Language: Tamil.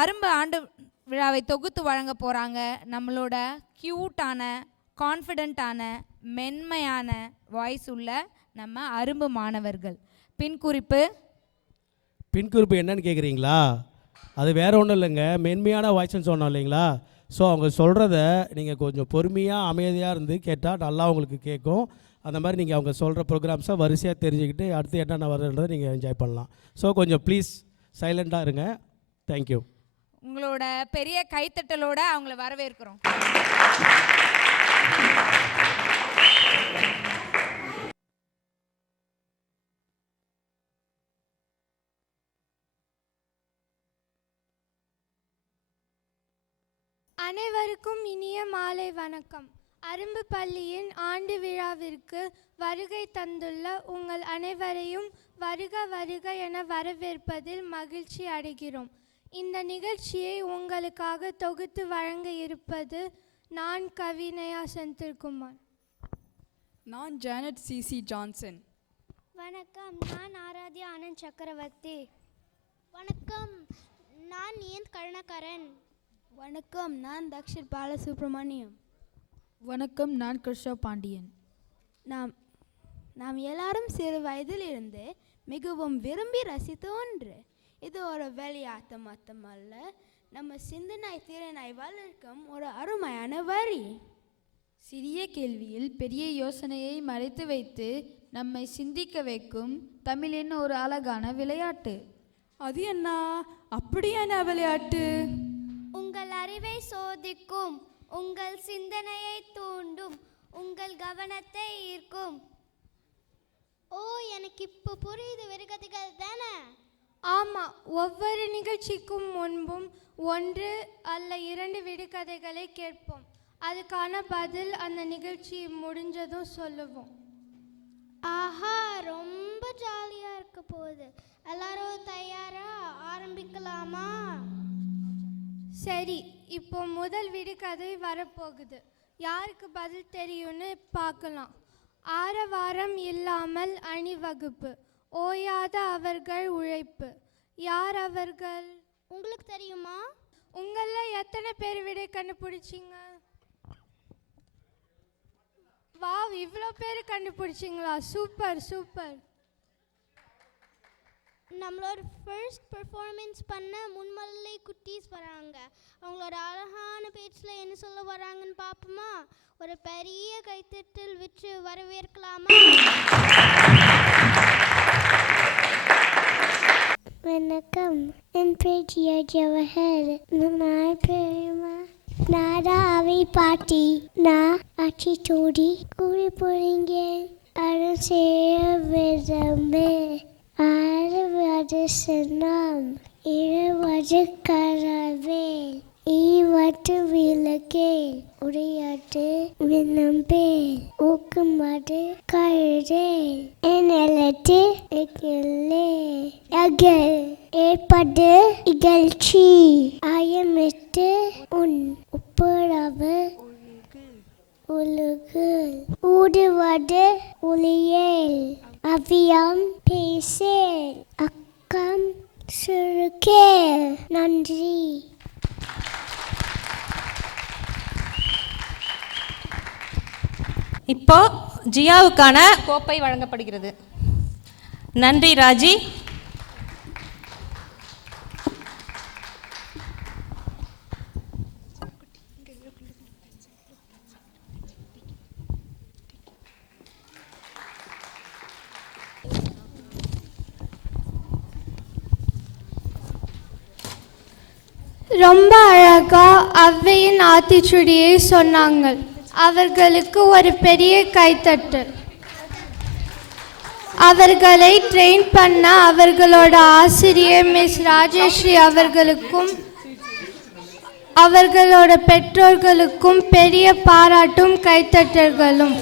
அரும்பு ஆண்டு விழாவை தொகுத்து வழங்க போகிறாங்க நம்மளோட க்யூட்டான, கான்ஃபிடென்ட்டான, மென்மையான வாய்ஸ் உள்ள நம்ம அரும்பு மாணவர்கள். பின்குறிப்பு என்னன்னு கேட்குறீங்களா? அது வேறு ஒன்றும் இல்லைங்க, மென்மையான வாய்ஸ்ன்னு சொன்னோம் இல்லைங்களா? ஸோ அவங்க சொல்கிறத நீங்கள் கொஞ்சம் பொறுமையாக அமைதியாக இருந்து கேட்டால் நல்லா உங்களுக்கு கேட்கும். அந்த மாதிரி நீங்கள் அவங்க சொல்கிற ப்ரோக்ராம்ஸை வரிசையாக தெரிஞ்சுக்கிட்டு அடுத்து என்னென்ன வருதுன்றதை நீங்கள் என்ஜாய் பண்ணலாம். ஸோ கொஞ்சம் ப்ளீஸ் சைலண்ட்டாக இருங்க. தேங்க்யூ. உங்களோட பெரிய கைத்தட்டலோட அவங்கள வரவேற்கிறோம். அனைவருக்கும் இனிய மாலை வணக்கம். அரும்பு பள்ளியின் ஆண்டு விழாவிற்கு வருகை தந்துள்ள உங்கள் அனைவரையும் வருக வருக என வரவேற்பதில் மகிழ்ச்சி அடைகிறோம். இந்த நிகழ்ச்சியை உங்களுக்காக தொகுத்து வழங்க இருப்பது நான் கவினயா செந்தில்குமார். நான் ஜானட் சிசி ஜான்சன். வணக்கம், நான் ஆராத்யா ஆனந்த் சக்கரவர்த்தி. வணக்கம், நான் நியந்த் கருணாகரன். வணக்கம், நான் தக்ஷித் பாலசுப்ரமணியம். வணக்கம், நான் கிருஷ்ண பாண்டியன். நாம் எல்லாரும் சிறு வயதில் இருந்து மிகவும் விரும்பி ரசித்த ஒன்று. இது ஒரு விளையாட்டு மட்டுமல்ல, நம்ம சிந்தனை திறனை வளர்க்கும் ஒரு அருமையான வரி. சிறிய கேள்வியில் பெரிய யோசனையை மறைத்து வைத்து நம்மை சிந்திக்க வைக்கும் தமிழின் ஒரு அழகான விளையாட்டு. அது என்ன? அப்படியான விளையாட்டு? உங்கள் அறிவை சோதிக்கும், உங்கள் சிந்தனையை தூண்டும், உங்கள் கவனத்தை ஈர்க்கும். ஓ, எனக்கு இப்போ புரியுது, விருகதைகள் தானே? ஆமாம், ஒவ்வொரு நிகழ்ச்சிக்கும் முன்பும் 1 அல்ல 2 விடுகதைகளை கேட்போம். அதுக்கான பதில் அந்த நிகழ்ச்சி முடிஞ்சதும் சொல்லுவோம். ஆஹா, ரொம்ப ஜாலியாக இருக்க போகுது. எல்லாரும் தயாரா? ஆரம்பிக்கலாமா? சரி, இப்போ முதல் விடுகதை வரப்போகுது. யாருக்கு பதில் தெரியும்னு பார்க்கலாம். ஆரவாரம் இல்லாமல் அணிவகுப்பு, ஓயாத அவர்கள் உழைப்பு. யார் அவர்கள்? உங்களுக்கு தெரியுமா? உங்களில் எத்தனை பேர் விடை கண்டுபிடிச்சிங்க? வாவ், இவ்வளோ பேர் கண்டுபிடிச்சிங்களா? Super super. நம்மளோட ஃபர்ஸ்ட் பெர்ஃபார்மன்ஸ் பண்ண முன்மல்லை குட்டீஸ் வராங்க. அவங்களோட அழகான பேச்சில் என்ன சொல்ல வராங்கன்னு பார்ப்போமா? ஒரு பெரிய கைத்தட்டல் வச்சு வரவேற்கலாமா? வணக்கம், என் பேர் ஜியா ஜவஹர். நான் பெரியம்மா நாடாவை பாட்டி. நான் ஆட்சி தோடி கூறி போறீங்க. அருள் செய்ய விரும்பு ஆறுவது சின்னம் இருவது கரவேல் ஈவட்டு விளக்கேல் உடையாட்டு விளம்பேல் ஊக்கமாடு கழுதேல் என்னெல்லட்டு இகழே அகல் ஏற்படு இகழ்ச்சி ஆயமிட்டு உன் உப்பரவு உலகு ஊடுவது ஒளியேல் அவியம் பேசேல் அக்கம் சுருக்கேல். நன்றி. இப்போ ஜியாவுக்கான கோப்பை வழங்கப்படுகிறது. நன்றி ராஜி. ரொம்ப அழகா அவ்வையின் ஆத்திச்சுடியை சொன்னாங்க. அவர்களுக்கு ஒரு பெரிய கைத்தட்டல். அவர்களை ட்ரெயின் பண்ண அவர்களோட ஆசிரியர் மிஸ் ராஜேஸ்ரீ அவர்களுக்கும் அவர்களோட பெற்றோர்களுக்கும் பெரிய பாராட்டும் கைத்தட்டல்களும்.